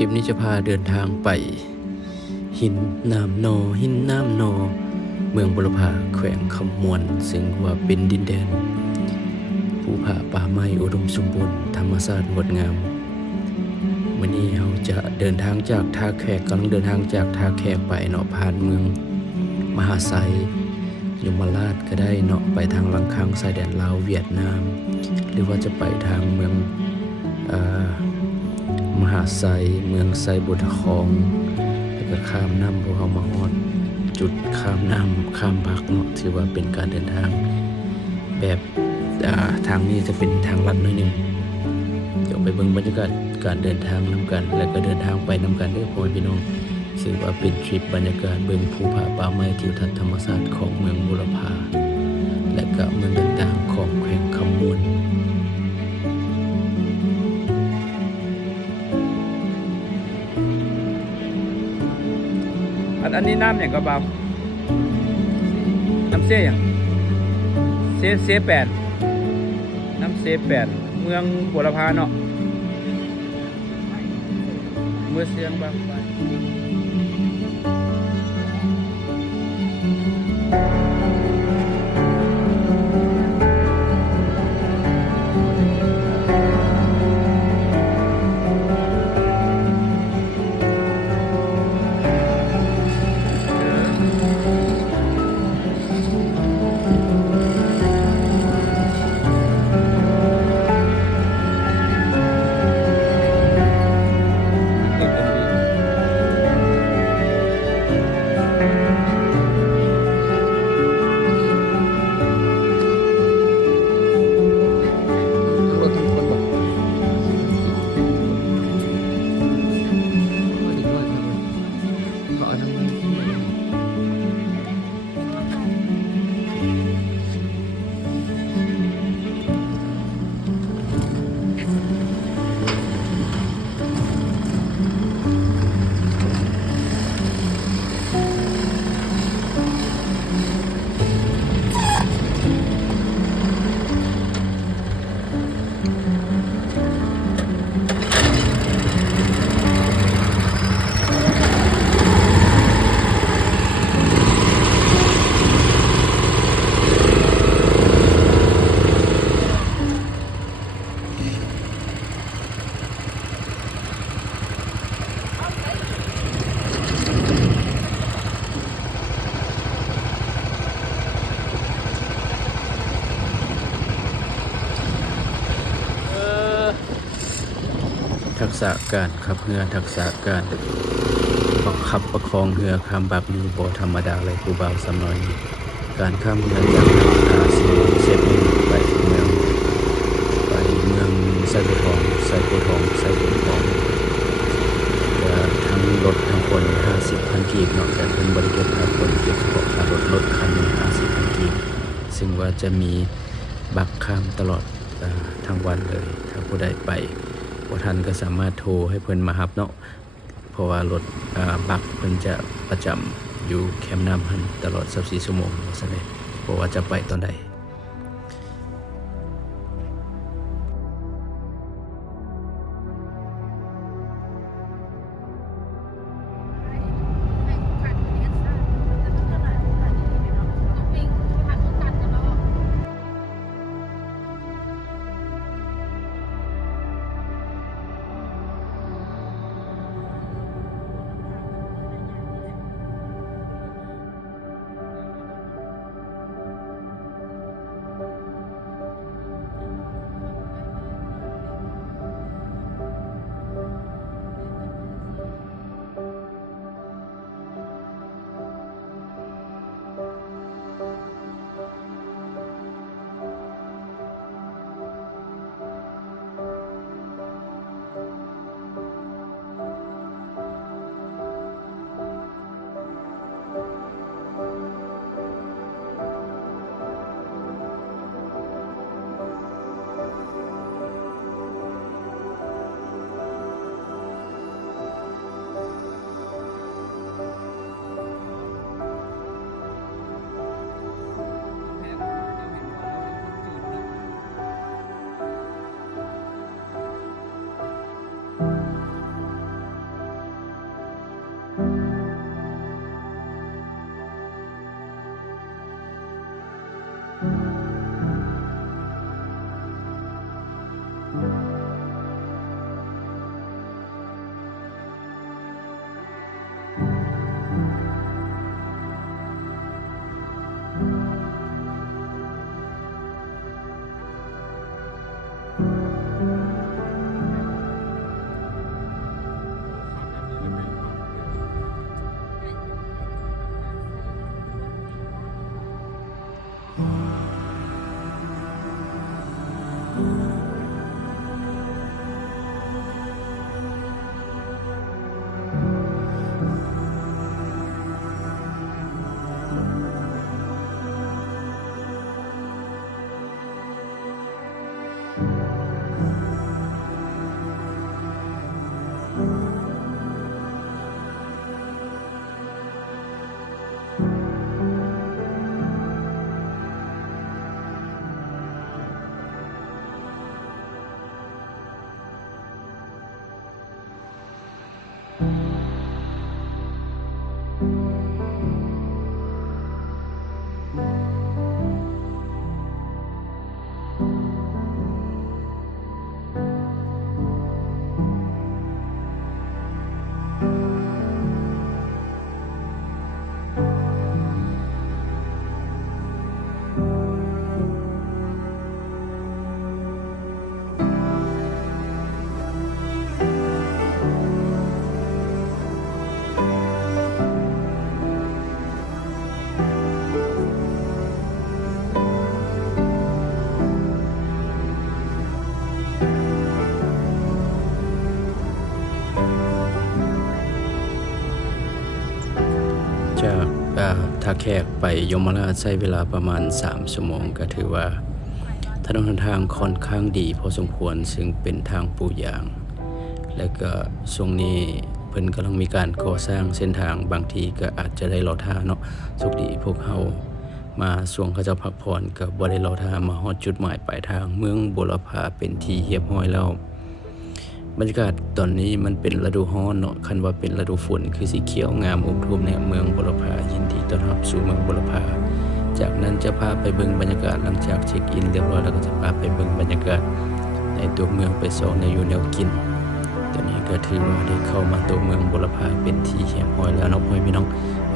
ริปนี้จะพาเดินทางไปหินน้ำนอเมืองบุรพาแขวงคำมวนซึ่งว่าเป็นดินแดนภูผาป่าไม้อุดมสมบูรณ์ธรรมชาติงดงามวันนี้เราจะเดินทางจากท่าแขกกำลังเดินทางจากท่าแขกไปเนาะผ่านเมืองมหาไซยมราชก็ได้เนาะไปทางลังคังชายแดนลาวเวียดนามหรือว่าจะไปทางเมืองมหาไซเมืองไซบุตรคองแล้วก็ข้ามน้ำพวกเขามาฮอดจุดข้ามน้ำข้ามพักเนาะถือว่าเป็นการเดินทางแบบทางนี้จะเป็นทางลัดหน่อยนึงเดี๋ยวไปเบิ่งบรรยากาศการเดินทางนำกันแล้วก็เดินทางไปนำกันด้วยพ่อพี่น้องถือว่าเป็นทริปบรรยากาศเบิ่งภูผาป่าไม้ทิวทัศน์ธรรมชาติของเมืองบุรพาและก็เมืองต่างๆของแขวงคำมวนอันนี้น้ำอย่างก็บาน้ำเสียอย่างเสียแปดน้ำเสียแปดเมืองบุรพาเนาะเมืองเสียงบางทักษะการขับเรือทักษะการประคับประคองเรือข้ามแบบนี้บ่ธรรมดาเลยผู้บ่าวสำน้อยการข้ามเรือจากท่าเซเว่นไปเมืองไซโบทองก็ทั้งรถทั้งคน50,000 กีบเนาะแต่เป็นบริเก็บค่าคนเก็บเฉพาะค่ารถคันนึง50,000 กีบซึ่งว่าจะมีบักข้ามตลอดทั้งวันเลยถ้าผู้ใดไปบ่ทันก็สามารถโทรให้เพิ่นมารับเนาะเพราะว่ารถบักเพิ่นจะประจำอยู่แคมป์น้ำหันตลอด24ชั่วโมงว่าซั่นเด้เพราะว่าจะไปตอนใด แขกไปยมราชใช้เวลาประมาณ3ชั่วโมงก็ถือว่าถนนหนทางค่อนข้างดีพอสมควรซึ่งเป็นทางปูยาง และก็ช่วงนี้เพิ่นกำลังมีการก่อสร้างเส้นทางบางทีก็อาจจะได้รอท่าเนาะโชคดีพวกเฮามาช่วงเขาเจ้าพักผ่อนก็บ่ได้รอท่ามาฮอดจุดหมายปลายทางเมืองบุรพาเป็นที่เรียบร้อยแล้วบรรยากาศตอนนี้มันเป็นฤดูร้อนเนาะคันว่าเป็นฤดูฝนคือสีเขียวงามอุทุมเนี่ยเมืองบุรพายินดีต้อนรับสู่เมืองบุรพาจากนั้นจะพาไปเบิ่งบรรยากาศหลังจากเช็คอินเรียบร้อยแล้วก็จะพาไปเบิ่งบรรยากาศในตัวเมืองไปซองในอยู่แนวกิน ตอนนี้ก็ถือว่าได้เข้ามาตัวเมืองบุรพาเป็นที่เรียบร้อยแล้วเนาะพ่อพี่น้อง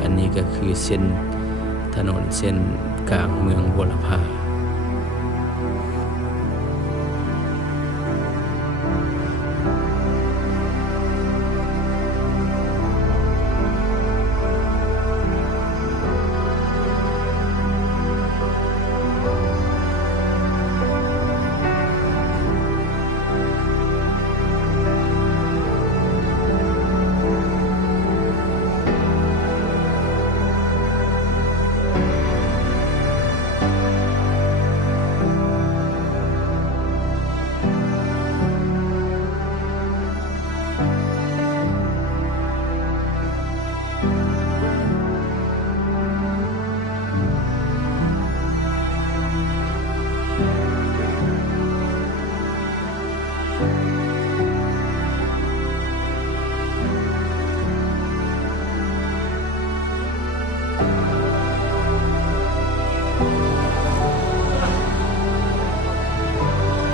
อันนี้ก็คือเส้นถนนเส้นกลางเมืองบุรพา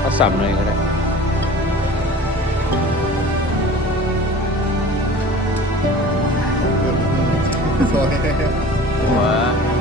เอาสับเลยก็ได้ ซอย ว้า